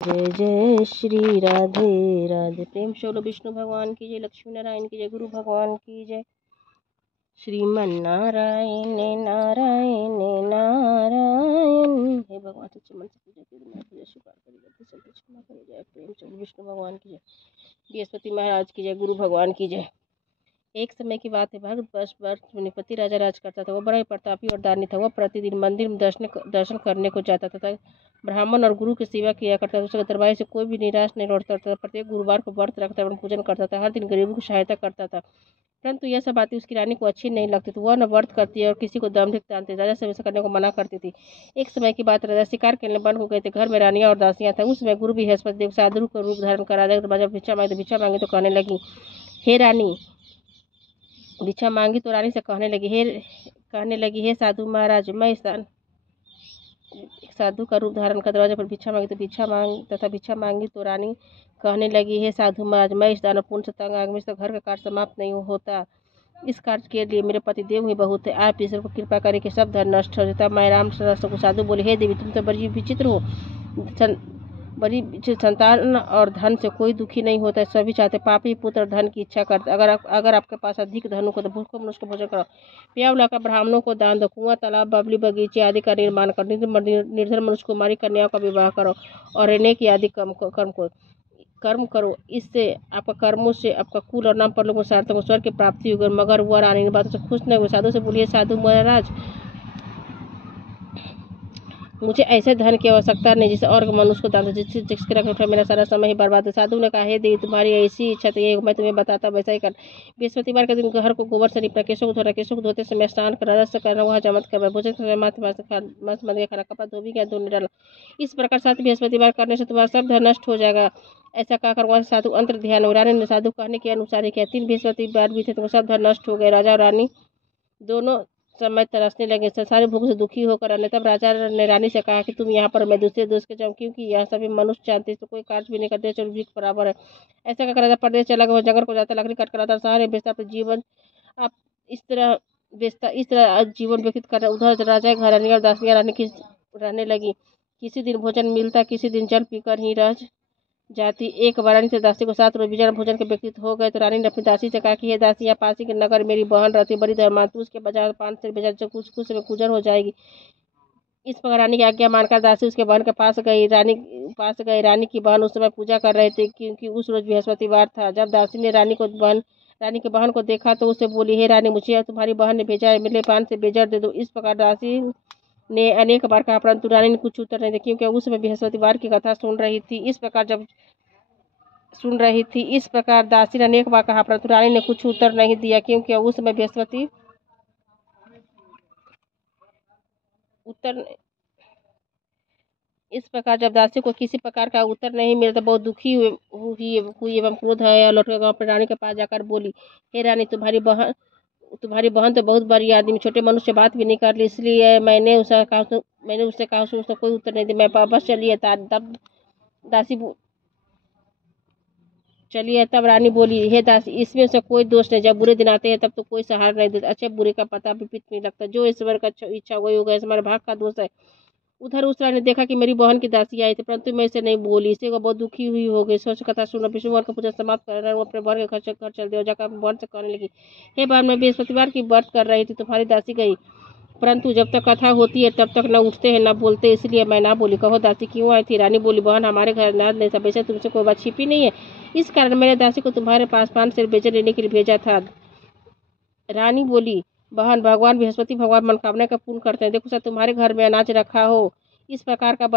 जय जय श्री राधे राधे। प्रेम शोलो विष्णु भगवान की जय, लक्ष्मी नारायण की जय, गुरु भगवान की जय। श्रीमन नारायण नारायण नारायण। हे भगवान सच्चे मन से पूजा करिए, मैं पूजा स्वीकार करिए, चलते क्षमा करिए। जय प्रेम शोलो विष्णु भगवान की जय, बृहस्पति महाराज की जय, गुरु भगवान की जय। एक समय की बात है, भक्त वर्ष मुनिपति राजा राज करता था। वह बड़ा ही प्रतापी और दानी था। वह प्रतिदिन मंदिर में दर्शन करने को जाता था। ब्राह्मण और गुरु की सेवा किया करता था। उसके दरबार से कोई भी निराश नहीं लौटता था। प्रत्येक गुरुवार को व्रत रखता एवं पूजन करता था। हर दिन गरीबों की सहायता करता था। परंतु यह सब बातें उसकी रानी को अच्छी नहीं लगती थी। वह न व्रत करती और किसी को दाम्भिक जानती, राजा से ऐसा करने को मना करती थी। एक समय की बात, राजा शिकार के लिए वन हो गए थे। घर में रानियां और दासियां था। उस समय गुरु बृहस्पति देव साधु का रूप धारण कर राजा के दरबार भिक्षा मांगी तो कहने लगी, हे रानी। भिक्षा मांगी तो रानी से कहने लगी हे साधु महाराज, मैं साधु का रूप धारण कर दरवाजे पर भिक्षा मांगी तो रानी कहने लगी, हे साधु महाराज, मैं इस दानव पुण्य से तंग आदमी से घर का कार्य समाप्त नहीं होता। इस कार्य के लिए मेरे पति देव ही बहुत है। आप ईश्वर को कृपा करें कि सब धन नष्ट हो जाता। मैं राम को साधु बोले, हे देवी, तुम तो बड़ी विचित्र हो। बड़ी संतान और धन से कोई दुखी नहीं होता है। सभी चाहते पापी पुत्र धन की इच्छा करते। अगर आपके पास अधिक धन हो तो भूखों मनुष्य को भोजन करो, प्याव लाकर ब्राह्मणों को दान दो, कुआं तालाब बबली बगीचे आदि का निर्माण करो, निर्धन मनुष्य कुमारी कन्याओं का विवाह करो और अनेक आदि कर्म करो। इससे आपका कर्मों से आपका कुल और नाम परलोक में सार्थक हो, स्वर्ग की प्राप्ति होगी। मगर वह रानी इन बातों से खुश नहीं हुए। साधु से बोलिए, साधु महाराज, मुझे ऐसे धन की आवश्यकता नहीं जिसे और मनुष्य को दान दो, जिसके रखने मेरा सारा समय ही बर्बाद है। साधु ने कहा, हे देवी, तुम्हारी ऐसी इच्छा तो ये मैं तुम्हें बताता वैसा ही कर। बृहस्पतिवार के दिन घर को गोबर से निपटा, केशों को धोना, केशों को धोते समय स्नान कर, रस करना, वह जमत कर, भोजन के समय मांस मदिरा खाना, कपड़ा धोबी का धो डाला। इस प्रकार 7 बृहस्पतिवार करने से तुम्हारा सब धन नष्ट हो जाएगा। ऐसा कहकर वह साधु अंतर ध्यान हो। रानी ने साधु कहने के अनुसार ही किया। 3 बृहस्पतिवार भी थे तो सब धन नष्ट हो गए। राजा और रानी दोनों समय तरसने लगे, सारे भूख से दुखी होकर अन्य। तब राजा ने रानी से कहा कि तुम यहाँ पर, मैं दूसरे देश के जाऊँ, क्योंकि यहाँ सभी मनुष्य जानते तो कोई कार्य भी नहीं करते, चलो वृक्ष बराबर है। ऐसा कहकर राजा प्रदेश चला गया। जंगल को जाता, लकड़ी काट कर आता, सारे बेचता अपने जीवन आप इस तरह जीवन व्यतीत कर रहा। उधर राजा घर रानी और दासियां रानी की रहने लगी। किसी दिन भोजन मिलता, किसी दिन जल पीकर ही रह जाती। एक बार रानी से दासी को 7 रोज बिना भोजन के व्यतीत हो गए तो रानी ने अपनी दासी से कहा कि हे दासी, यहाँ पासी के नगर मेरी बहन रहती, बड़ी धर्मातु, उसके बाजार 5 से बेचा जो कुछ में गुजर हो जाएगी। इस प्रकार रानी की आज्ञा मानकर दासी उसके बहन के पास गई। रानी की बहन उस समय पूजा कर रहे थे, क्योंकि उस रोज बृहस्पतिवार था। जब दासी ने रानी की बहन को देखा तो उसे बोली, हे रानी, मुझे तुम्हारी बहन ने भेजा है, मेरे पान से बेजर दे दो। इस प्रकार दासी ने अनेक बार कहा, परंतु रानी ने कुछ उत्तर नहीं दिया, क्योंकि उस समय बृहस्पतिवार की कथा सुन रही थी। इस प्रकार दासी ने अनेक बार कहा, परंतु रानी ने कुछ उत्तर नहीं दिया, क्योंकि उस समय बृहस्पति उत्तर इस प्रकार जब दासी को किसी प्रकार का उत्तर नहीं मिला तो बहुत दुखी हुई एवं क्रोध है लौटकर गांव पर रानी के पास जाकर बोली, हे रानी, तुम्हारी बहन तो बहुत बड़ी आदमी, छोटे मनुष्य से बात भी नहीं कर ली, इसलिए मैंने उससे कहा उसने कोई उत्तर नहीं दिया। मैं वापस चलिए। तब रानी बोली, हे दासी, इसमें से कोई दोष नहीं। जब बुरे दिन आते हैं तब तो कोई सहारा नहीं देता, अच्छे बुरे का पता भी पित नहीं लगता। जो ईश्वर का इच्छा वही होगा, हमारे भाग का दोष है। उधर उस रानी ने देखा कि मेरी बहन की दासी आई थी, परंतु मैं इसे नहीं बोली। इसे को बहुत दुखी हुई हो गई। सोच कथा सुना, विष्णु भगवान का पूजा समाप्त कर वो अपने बहन के घर चल दिया। जाकर अपने बहन से कहने लगी, हे बहन, मैं बृहस्पतिवार की व्रत कर रही थी, तुम्हारी दासी गई, परंतु जब तक कथा होती है तब तक न उठते हैं न बोलते, इसलिए मैं ना बोली। कहो दासी क्यों आई थी? रानी बोली, बहन, हमारे घर अनाज नहीं था, वैसे तुमसे कोई बात छिपी नहीं है, इस कारण मैंने दासी को तुम्हारे पास 5 सेर बेचन लेने के लिए भेजा था। रानी बोली, बहन, भगवान बृहस्पति भगवान मनोकामना का पूर्ण करते हैं, देखो सर, तुम्हारे घर में अनाज रखा हो। इस प्रकार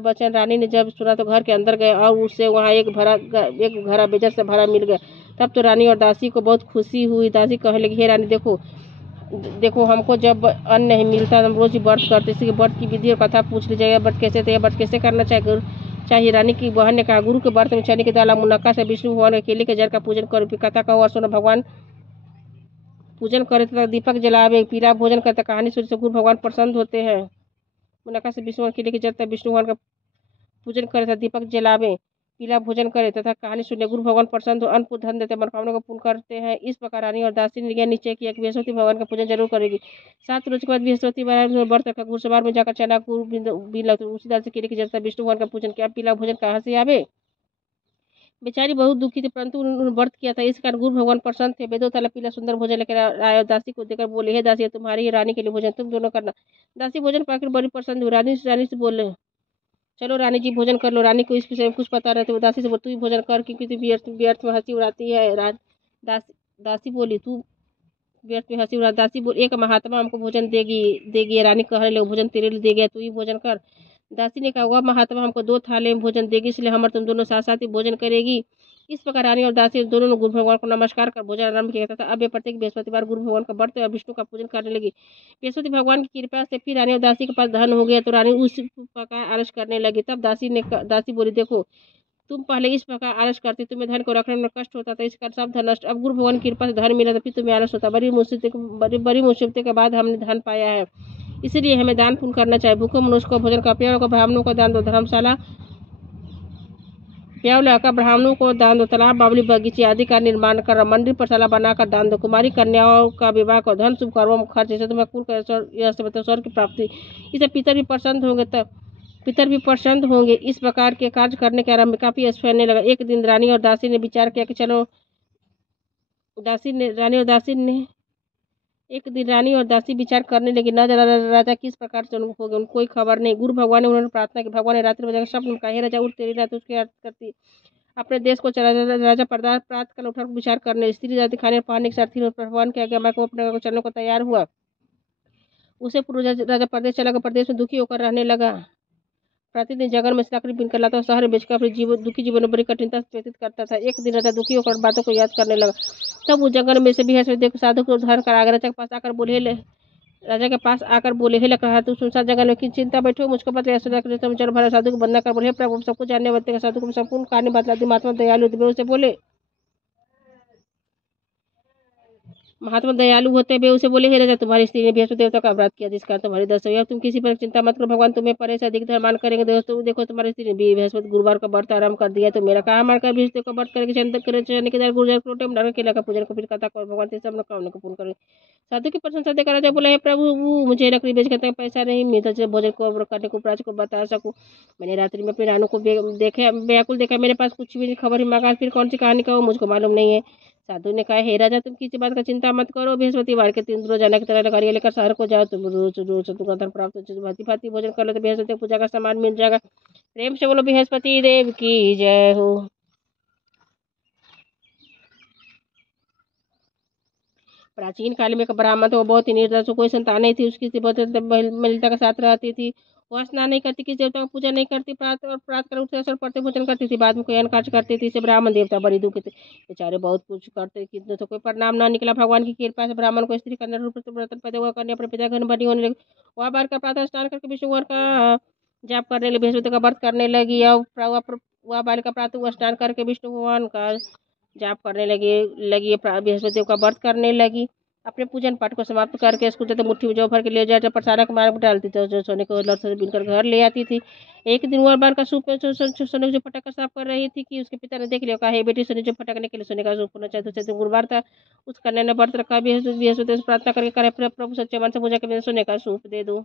बचन रानी ने जब सुना तो घर के अंदर गए और उससे वहाँ एक घड़ा बेजर से भरा मिल गया। तब तो रानी और दासी को बहुत खुशी हुई। दासी कहने लगी, हे रानी, देखो हमको जब अन्न नहीं मिलता हम रोज व्रत करते, इसलिए व्रत की विधि और कथा पूछ लीजिएगा। व्रत कैसे करना चाहिए। रानी की बहन ने कहा, गुरु के व्रत में चने की दाल, मुनक्का से विष्णु भगवान के केले के जड़ का पूजन करो, फिर कथा कहो और सुनो। भगवान पूजन करे तथा दीपक जलावे, पीला भोजन करते, कहानी सुनने से गुरु भगवान प्रसन्न होते हैं। मुनक्का से विष्णु केले के जड़ विष्णु भगवान का पूजन करे तथा दीपक जलावे, पीला भोजन करे तथा कहानी सुने। गुरु भगवान प्रसन्न हो, अन्न धन देते, मनोकामना को पूर्ण करते हैं। इस प्रकार रानी और दासी ने यह निश्चय किया कि बृहस्पति भगवान का पूजन जरूर करेगी। 7 रोज के बाद बृहस्पति व्रत रखा। घुड़सवार में जाकर चना गुड़ बिन उसी दाल से कीड़े की जलता विष्णु भगवान का पूजन किया। पीला भोजन कहाँ से आवे। बेचारी बहुत दुखी थी, परंतु उन्होंने व्रत किया था, इस कारण गुरु भगवान प्रसन्न थे। बेदो ताला पीला सुंदर भोजन लेकर आए और दासी को देकर बोले, हे दासी, तुम्हारी रानी के लिए भोजन तुम दोनों करना। दासी भोजन पाकर बड़ी प्रसन्न हुई। रानी से बोले, चलो रानी जी भोजन कर लो। रानी को इस विषय में कुछ पता रहते, वो दासी से बोल, तू ही भोजन कर, क्योंकि तू व्यर्थ में हंसी उड़ाती है। दासी बोली, तू व्यर्थ में हंसी उड़ा। दासी बोली, एक महात्मा हमको भोजन देगी। रानी कह रहे, भोजन तेरे लिए दे गया, तू ही भोजन कर। दासी ने कहा, वह महात्मा हमको 2 थाले में भोजन देगी, इसलिए हम तुम दोनों साथ साथ ही भोजन करेगी। इस प्रकार रानी और दासी दोनों ने गुरु भगवान को नमस्कार कर भोजन आरंभ किया था। अब वे प्रत्येक बृहस्पतिवार गुरु भगवान का व्रत और विष्णु का पूजन करने लगी। बृहस्पति भगवान की कृपा से फिर रानी और दासी के पास धन हो गया, तो रानी उस प्रकार आलस करने लगी। तब दासी बोली, देखो, तुम पहले इस प्रकार आलस करती, तुम्हें धन को रखने में कष्ट होता था, इस कारण सब धन नष्ट। अब गुरु भगवान की कृपा से धन मिला, तो फिर तुम्हें आलस होता। बड़ी मुसीबतों के बाद हमने धन पाया है, इसलिए हमें दान पुण्य करना चाहिए। भूखों मनुष्य को भोजन का, प्यारों को ब्राह्मणों को दान दो, धर्मशाला प्यावला का ब्राह्मणों को दान दो, तालाब बावली बगीचे आदि का निर्माण कर, मंदिर प्रशाला बनाकर दान दो। कुमारी कन्याओं का विवाह को, धन शुभ कर्मों में खर्च, जैसे तुम्हें कुल स्वर की प्राप्ति। इसे पितर भी प्रसन्न होंगे। इस प्रकार के कार्य करने के आरंभ में काफी यश फैलने लगा। एक दिन रानी और दासी ने विचार किया कि चलो एक दिन रानी और दासी विचार करने लगी, न राजा किस प्रकार से हो गए, उनको कोई खबर नहीं। गुरु भगवान ने उन्होंने प्रार्थना की। भगवान ने रात्रि में जाकर स्वप्न में कहा, हे राजा, उठ, तेरी रात उसके अर्थ करती अपने देश को चला। राजा प्रातः काल उठकर विचार करने, स्त्री जाति खाने और पहनने के साथ भगवान के आज्ञा को अपने चलने को तैयार हुआ। उसे पूर्व राजा प्रदेश चला गया। प्रदेश में दुखी होकर रहने लगा। प्रतिदिन जंगल में लकड़ी बीनकर लाता और शहर में बेचकर अपने दुखी जीवन में बड़ी कठिनता से व्यतीत करता था। एक दिन राजा दुखी होकर बातों को याद करने लगा। तब वो जंगल में से भी देख साधु को उद्धार कर आगे राजा के पास आकर बोले, हे लकड़ा, तू सुनसान जंगल में किन चिंता बैठे हो, मुझको बता। चल भरा साधु को बंधना कर बोले, हे प्रभु, सबको जानने वाले साधु को संपूर्ण कहानी बतला दी। महात्मा दयालु होते हुए उसे बोले, हे राजा, तुम्हारी स्त्री ने बृहस्पति देवता का अपराध किया, जिस कारण तुम्हारी दशा हुई। अब तुम किसी पर चिंता मत करो, भगवान तुम्हें परे से अधिक धर्मान करेंगे। दोस्तों देखो, तुम्हारी स्त्री ने बृहस्पति गुरुवार का व्रत आरंभ कर दिया, तो मेरा कहा मारकर बृहस्पति का व्रत करेंगे। केला का पूजन कथा करो, भगवान से सब कामना को पूर्ण करेंगे। साधु की प्रशंसा देकर राजा बोला, हे प्रभु, मुझे लकड़ी बेच कर पैसा नहीं मिलता, जिसे भोजन को करने को प्राच को बता सकूं। मैंने रात्रि में अपनी रानू को व्याकुल देखा, मेरे पास कुछ भी खबर ही मांगा, फिर कौन सी कहानी कहो, मुझको मालूम नहीं है। साधु ने कहा, हे राजा, तुम किसी बात का चिंता मत करो। बृहस्पतिवार के दिन रोजाना की तरह नगरिया लेकर शहर को जाओ। तुम रोज तुमको धन प्राप्त हो, भांति भोजन कर लो, तो बृहस्पति पूजा का सामान मिल जाएगा। प्रेम से बोलो, बृहस्पति देव की जय हो। प्राचीन काल में एक ब्राह्मण था, वो बहुत ही निर्दोष, कोई संतान नहीं थी। उसकी मलिनता के साथ रहती थी। वह स्नान नहीं करती, किसी देवता की पूजा नहीं करती, प्रातः उठते अवसर पढ़ते भोजन करती थी, बाद में कोई अन्य कार्य करती थी। इसे ब्राह्मण देवता बड़ी दुखी थे। बेचारे बहुत कुछ करते, कितने तो कोई परिणाम न निकला। भगवान की कृपा से ब्राह्मण को स्त्री कन्या रूप बर्तन पैदा हुआ, करने अपने पिता घर बनी होने लगी। वह बार का प्रातः स्नान करके विष्णु भगवान का जाप करने लगी, बृहस्पति का व्रत करने लगी। वह बालिका प्रातः स्नान करके विष्णु भगवान का जाप करने लगी बृहस्पति का व्रत करने लगी। अपने पूजन पाठ को समाप्त करके स्कूल तो मुट्ठी में जो भर के ले जाकर परसाना के मार्ग डालती थी, जो सोने को लड़ से बिनकर घर ले आती थी। एक दिन वह बार का सूप में सोने जो फटाकर साफ कर रही थी कि उसके पिता ने देख लिया। कहा, हे बेटी, सोने जो फटकने के लिए सोने का सूप होना चाहिए। तो गुरुवार था, उस कन्या ने व्रत रखा। बृहस्पति से प्रार्थना करके करे, प्रभु सच्चे मन से पूजा के सोने का सूप दे दो।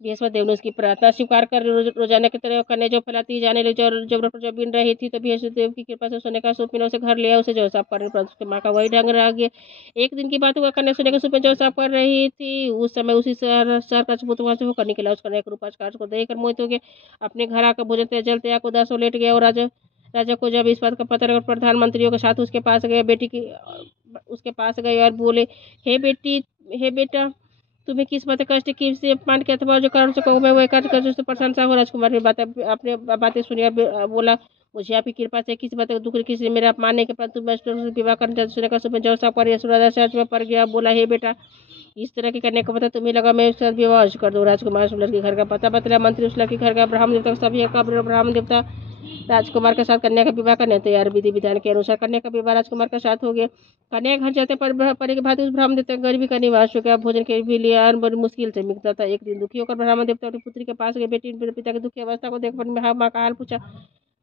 बृहस्पति देव ने उसकी प्रार्थना स्वीकार कर रोजाना की तरह कन्या जो फैलाती जाने लगी। जो बिन रही थी, तो बृहस्पति देव की कृपा से सोने का सूप मिला। उसे घर लिया, उसे जो साफ कर उसके माँ का वही ढंग रह गया। एक दिन की बात हुआ, कन्या सोने के सूप में जो साफ कर रही थी, उस समय उसी शहर का सपूत वहां से होकर निकला। उसका एक रूपा को देखकर मोहित हो गया। अपने घर आकर भोजन जल त्याग उदास हो लेट गया। और राजा को जब इस बात का पता लगा, प्रधानमंत्रियों के साथ उसके पास गए और बोले, हे बेटा, तुम्हें किस बात कष्ट की से अपमान के अथवा जो कारण से कहूँ मैं वह कार्य कर प्रशंसा हो। राजकुमार ने अपने बातें सुनी और बोला, मुझे आपकी कृपा से किसी बात का दुख किसी मेरा अपमान नहीं, परंतु मैं विवाह करने सुने का सुबह जो सब में पड़ गया। बोला, हे बेटा, इस तरह के करने का पता तुम्हें लगा, मैं उसका विवाह कर दूँ। राजकुमार उस लड़के घर का पता बतला। मंत्री उस लड़के घर का ब्राह्मण देवता सभी का ब्राह्मण देवता राजकुमार के साथ कन्या का विवाह करने तैयार। विधि विधान के अनुसार कन्या का विवाह राजकुमार के साथ हो गया। कन्या घर जाते पर के बाद उस ब्राह्मण देवता गरीबी का निवास हो गया। भोजन के भी लिए बड़ी मुश्किल से मिलता था। एक दिन दुखी होकर ब्राह्मण देवता अपनी पुत्री के पास गए। बेटी पिता की दुखी अवस्था को देख माँ का हाल पूछा।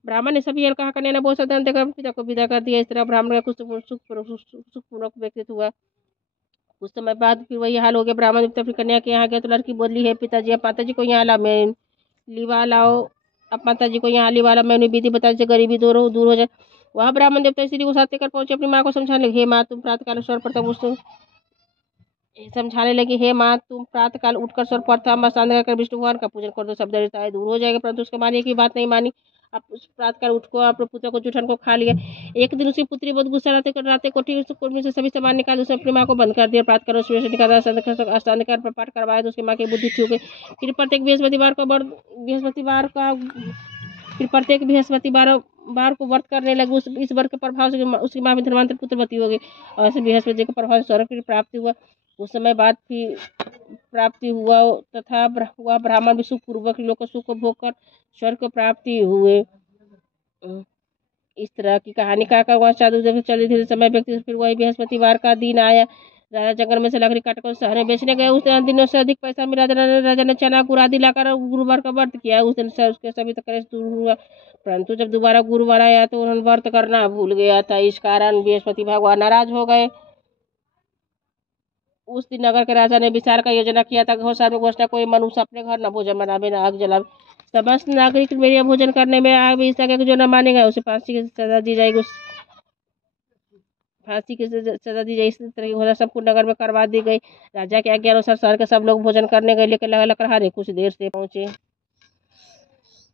ब्राह्मण ने सभी कहा कन्या ने बहुत सा धन देकर पिता को विदा कर दिया। इस तरह ब्राह्मण का कुछ सुखपूर्वक व्यतीत हुआ। कुछ समय बाद फिर वही हाल हो गया। ब्राह्मण जब अपनी कन्या के यहाँ गया तो लड़की बोली, है पिताजी, आप माता जी को यहाँ ला, मैं लिवा लाओ, आप माता जी को यहाँ लिवा ला, मैं उन्हें विधि बता दीजिए, गरीबी दूर हो जाए। वह ब्राह्मण देवता स्त्री को साथ लेकर पहुंचे। अपनी माँ को समझाने लगे, हे माँ तुम प्रातःकाल सर्वप्रथम समझाने लगी, हे माँ तुम प्रातःकाल उठकर सर्वप्रथम स्नान कर विष्णु भगवान का पूजन कर दो, सब दरिद्रताएं दूर हो जाएगी। परंतु उसके मानिए की बात नहीं मानी। अब उस प्रातःकाल उठ को अपने पुत्र को जूठन को खा लिया। एक दिन उसकी पुत्री बहुत गुस्सा राते कोठी से सभी सामान निकाल उसने अपनी माँ को बंद कर दिया। प्रातःकाल उसमें से निकाला, स्नान कर पाठ करवाया तो उसकी माँ की बुद्धि ठीक हो गई। फिर प्रत्येक बृहस्पतिवार को व्रत करने लगे। इस व्रत के प्रभाव से उसकी माँ भी धर्मांतर पुत्रवती हो गई और ऐसे बृहस्पति जी के प्रभाव से स्वर्ग की प्राप्ति हुआ। उस समय बाद फिर प्राप्ति हुआ तथा वह ब्राह्मण भी सुखपूर्वक लोक सुख को भोग कर स्वर्ग को प्राप्ति हुए। इस तरह की कहानी का वह साधु जब चले धीरे समय व्यक्ति फिर वही बृहस्पतिवार का दिन आया। राजा जंगल में से लकड़ी काटकर शहर में बेचने गए। उस दिनों से अधिक पैसा मिला। राजा ने चना गुड़ आदि लाकर गुरुवार का व्रत किया। उस दिन से उसके सभी तकलीफ दूर हुआ। परंतु जब दोबारा गुरुवार आया तो उन्होंने व्रत करना भूल गया था। इस कारण बृहस्पति भगवान नाराज हो गए। उस दिन नगर के राजा ने विचार का योजना किया था घोषणा कोई मनुष्य अपने घर न भोजन बनावे न आग जलावे। समस्त नागरिक मेरे भोजन करने में आग इस आगे जो न मानेगा उसे फांसी की सजा दी जाएगी। इस तरह की घोषणा संपूर्ण नगर में करवा दी गई। राजा के आज्ञा अनुसार शहर के सब लोग भोजन करने गए, लेकिन लकड़हारे कुछ देर से पहुंचे।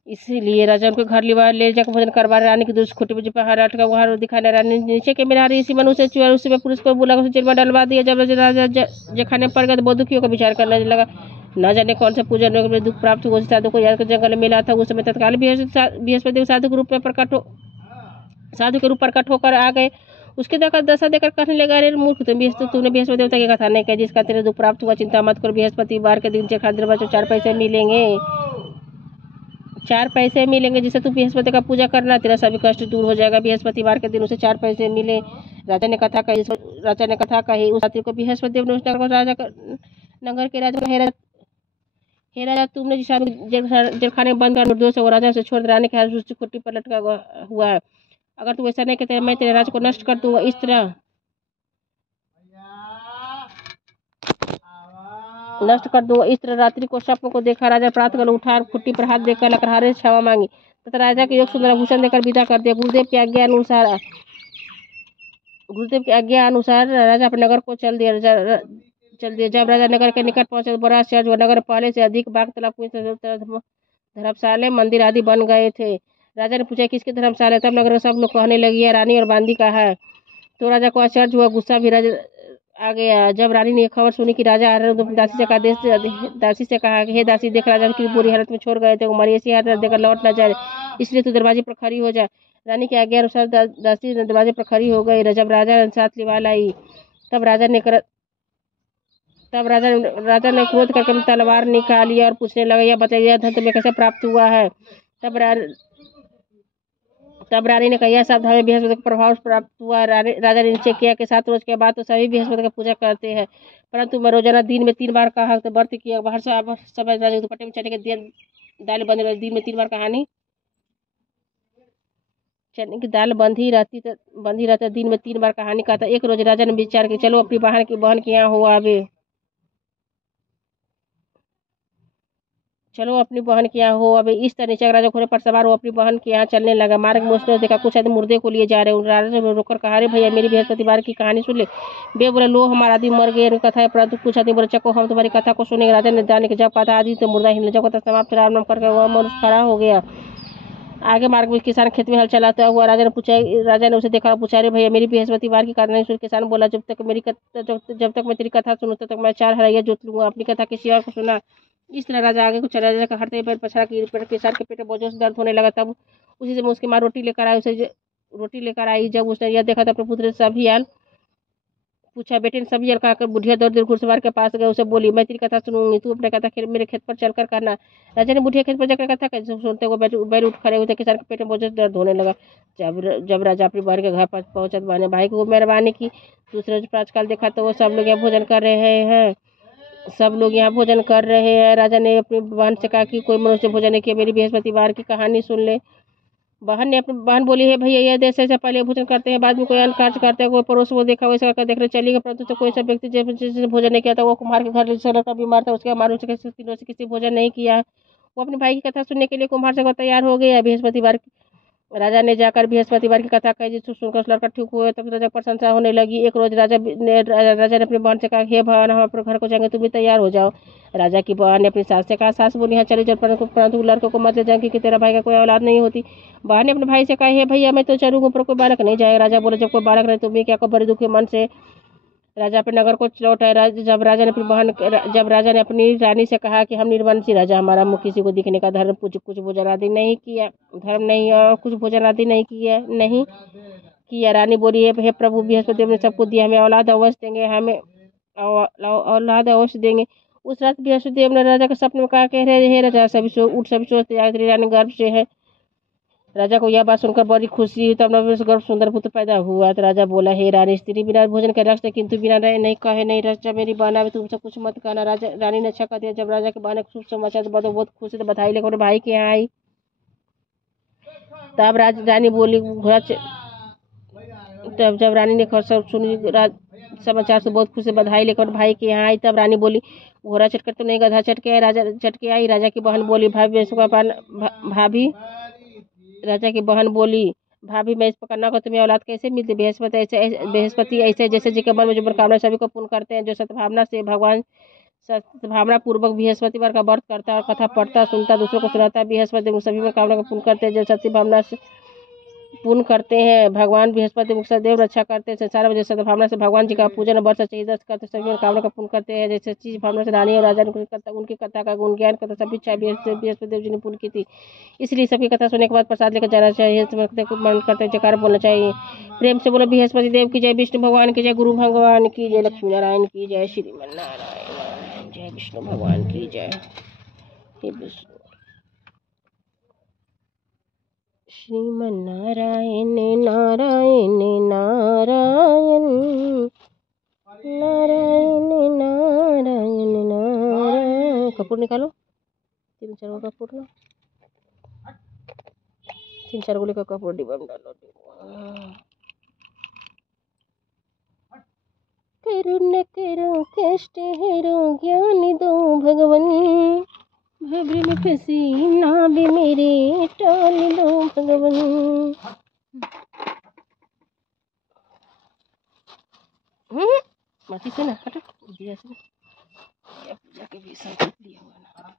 इसीलिए राजा उनके घर ले जाकर भोजन करवा। रानी की दूसरी खुटी पर पहाड़ अटका वहां दिखाने। रानी नीचे के मिला रही, इसी मनुष्य चुहा उसी में पुरुष को बुला उसे जेल में डलवा दिया। जब राजा खाने पड़ गया तो बहुत दुखियों का विचार करने लगा। न जाने कौन से पूजन में दुख प्राप्त हुआ। साधु को याद कर जंगल में मिला था। उस समय तत्काल बृहस्पति साधु के रूप में प्रकट होकर आ गए। उसके दशा देकर कहने लगा, अरे मूर्ख तूने बृहस्पति देवता की कथा नहीं कही जिसका तेरे दुख प्राप्त हुआ। चिंता मत कर, बृहस्पतिवार के दिन खातिर बच्चों 4 पैसे मिलेंगे जिसे तू बृहस्पति का पूजा करना, तेरा सभी कष्ट दूर हो जाएगा। बृहस्पतिवार के दिन उसे 4 पैसे मिले। राजा ने कथा कही। उस रात्रि को बृहस्पति देव ने उस नगर के राजा को, हे राजा तुमने जिस जेलखाने में बंद कर निर्दोष है राजा से छोड़ रानी के हाथ उसकी खुट्टी पर लटका हुआ है। अगर तू ऐसा नहीं कहते मैं तेरे राज्य को नष्ट कर दूंगा। इस तरह रात्रि को स्वप्न को देखा। राजा प्रातःकाल उठा, खुट्टी पर हाथ देकर लकड़हारे से क्षमा मांगी तथा राजा के योग सुंदर भूषण देकर विदा कर दिया। गुरुदेव की आज्ञा अनुसार राजा अपने नगर को चल दिया। जब राजा नगर के निकट पहुंचे तो बड़ा आश्चर्य हुआ। नगर पहले से अधिक बाग तालाब धर्मशाला मंदिर आदि बन गए थे। राजा ने पूछा किसके धर्मशाला। तब नगर सब लोग कहने लगी है रानी और बांदी का है। तो राजा को आश्चर्य हुआ, गुस्सा भी आ गया। जब रानी ने खबर सुनी कि राजा आ रहे तो दासी से कहा, हे दासी देख राजा की बुरी हालत में छोड़ गए थे, मरी ऐसी हालत देकर लौट न जाए, इसलिए तू दरवाजे पर खड़ी हो जा। रानी की आज्ञा अनुसार दासी दरवाजे पर खड़ी हो गई। जब राजा साथ लिवा लाई तब राजा ने क्रोध करके तलवार निकाली और पूछने लगा, यह बताइए धन तुम्हें कैसे प्राप्त हुआ है। तब रानी ने कहा, यह सब हमें बृहस्पति का प्रभाव प्राप्त हुआ। राजा ने निश्चय किया कि 7 रोज के बाद तो सभी बृहस्पति का पूजा करते हैं, परंतु मैं रोजाना दिन में 3 बार कहा व्रत किया। बाहर से समय राजा दुपट्टे में चने के दाल बंधी दिन में 3 बार कहानी चने की दाल बंधी रहती दिन में 3 बार कहानी कहता। एक रोज राजा ने विचार कि चलो अपनी बहन के यहाँ हो आवे। इस तरह नीचे राजा घोड़े पर सवार हो अपनी बहन के यहाँ चलने लगा। मार्ग में उसने देखा कुछ आदमी मुर्दे को लिए जा रहे। राजा ने रोककर कहा, अरे भैया मेरी बृहस्पतिवार की कहानी सुन ले। बे बोले, लो हमारा आदमी मर गए कथा है, परंतु कुछ आदमी बोले, चको हम तुम्हारी कथा को सुनेंगे। राजा ने जाने के जब कथा आदि तो मुर्दा हिल जब कथा समाप्त राम करके वह मनुष्य खड़ा हो गया। आगे मार्ग में किसान खेत में हल चलाता हुआ राजा ने उसे देखा और पूछा, अरे भैया मेरी बृहस्पतिवार की कथा नहीं सुन। किसान बोला, जब तक मैं तेरी कथा सुनूं तब तक मैं 4 हरैया जोत लूंगा, अपनी कथा किसी और को सुना। इस तरह राजा आगे को चला। राजा का हरते पैर पछड़ा की किसान के पेट में बहुत जोर से दर्द होने लगा। तब उसी से उसकी माँ रोटी लेकर आई। जब उसने यह देखा तो अपने पुत्र से सभी हाल पूछा। बेटे ने सभी हाल कहकर बुढ़िया दौड़ घुड़सवार के पास गए। उसे बोली, मैं तेरी कथा सुनूंगी, तू अपने कथा मेरे खेत पर चलकर करना। राजा ने बुढ़िया खेत पर जाकर कथा कैसे सुनते हुए बैल उठ खड़े हुए। किसान के पेट में बहुत जोर दर्द होने लगा। जब राजा अपनी बहन के घर पर पहुंचा तो बहन भाई को मेहरबानी की। दूसरे प्रातःकाल देखा तो वो सब लोग यहाँ भोजन कर रहे हैं। राजा ने अपनी बहन से कहा कि कोई मनुष्य भोजन नहीं किया, मेरी बृहस्पतिवार की कहानी सुन ले। बहन बोली है भैया यह देश ऐसा पहले भोजन करते हैं बाद में कोई अन्य कार्य करते हैं, कोई पड़ोस वो देखा वैसा करके देख रहे चलेगा, परंतु तो कोई सा व्यक्ति जिसने भोजन नहीं किया था वो कुम्हार के घर से लड़का बीमार था, उसके मालूम से तीनों से किसी भोजन नहीं किया। वो अपने भाई की कथा सुनने के लिए कुम्हार से तैयार हो गया। बृहस्पतिवार राजा ने जाकर बृहस्पतिवार की कथा कही, जिसको सुनकर उस लड़का ठीक हुआ। तब राजा प्रशंसा होने लगी। एक रोज राजा ने अपनी बहन से कहा, हे बहन हम अपने घर को जाएंगे, तुम भी तैयार हो जाओ। राजा की बहन ने अपनी सास से कहा, सास बोली हाँ चले जाओ, परंतु लड़कों को मत ले जाए क्योंकि तेरा भाई का कोई औलाद नहीं होती। बहन ने अपने भाई से कहा, हे भैया मैं तो चलूंगा पर कोई बालक नहीं जाएगा। राजा बोले, जब कोई बालक नहीं तुम भी क्या को बड़े दुखी मन से राजा अपने नगर को लौट आए। जब राजा ने अपनी रानी से कहा कि हम निर्वंशी राजा, हमारा मुख किसी को दिखने का धर्म कुछ भोजन आदि नहीं किया, धर्म नहीं और कुछ भोजन आदि नहीं किया। रानी बोली, हे प्रभु बृहस्पति ने सबको दिया, हमें औलाद अवश्य देंगे, हमें औलाद अवश्य देंगे। उस रात बृहस्पति ने राजा के सपने में कहा, कह रहे हे राजा सभी सोचते रानी गर्भ से है। राजा को यह बात सुनकर बड़ी खुशी हुई। तब नव गर्भ सुंदर पुत्र पैदा हुआ। तो राजा बोला, हे रानी स्त्री बिना भोजन के रख किंतु बिना नहीं कहे नहीं रच जा, मेरी बहना में तुमसे कुछ मत कहना। रानी ने अच्छा कर दिया। जब राजा के बहन शुभ समाचार तो बहुत खुशी, तो बधाई लेकर अपने भाई के यहाँ आई। तब रानी बोली तब जब रानी ने सुनी समाचार से बहुत खुशी बधाई लेकर भाई के यहाँ आई। तब रानी बोली, घोड़ा चटकर तो नहीं गधा चटके आई। राजा चटके आई। राजा की बहन बोली, भाभी मैं इस प्रकार न को तुम्हें औलाद कैसे मिलती। बृहस्पति ऐसे जैसे जी के मन में जो मनोकामना सभी को पूर्ण करते हैं, जो सद्भावना पूर्वक बृहस्पतिवार का व्रत करता है और कथा पढ़ता सुनता दूसरों को सुनाता है, बृहस्पति सभी मनोकामना को पूर्ण करते हैं। जो सत्य भावना से पूर्ण करते हैं, भगवान बृहस्पति मुख सदैव रक्षा करते हैं। संसार में सद्भावना से भगवान जी का पूजन वर्ष सच्ची दर्श करते सभी मनोकामना का पूर्ण करते हैं। जैसे सच्ची भावना से रानी और राजा ने उनकी कथा का गुण ज्ञान करता सभी इच्छा बृहस्पति देव जी ने पूर्ण की थी, इसलिए सबकी कथा सुनने के बाद प्रसाद लेकर जाना चाहिए, मन करते जयकार बोलना चाहिए। प्रेम से बोलो बृहस्पति देव की जय, विष्णु भगवान की जय, गुरु भगवान की जय, लक्ष्मी नारायण की जय, श्रीमन नारायण जय, विष्णु भगवान की जय। श्रीमन नारायण नारायण नारायण नारायण नारायण नारायण। कपूर निकालो, 3-4 गो कपूर लो, 3-4 गोली का कपूर डिब्बा में डालो। करुण करो कष्ट हरो ज्ञान दो भगवन, भवरे में फंसी ना भी मेरे टाल दो भगवन। माटी से ना हटो, दिया से पूजा के भी संकल्प लिया हुआ ना।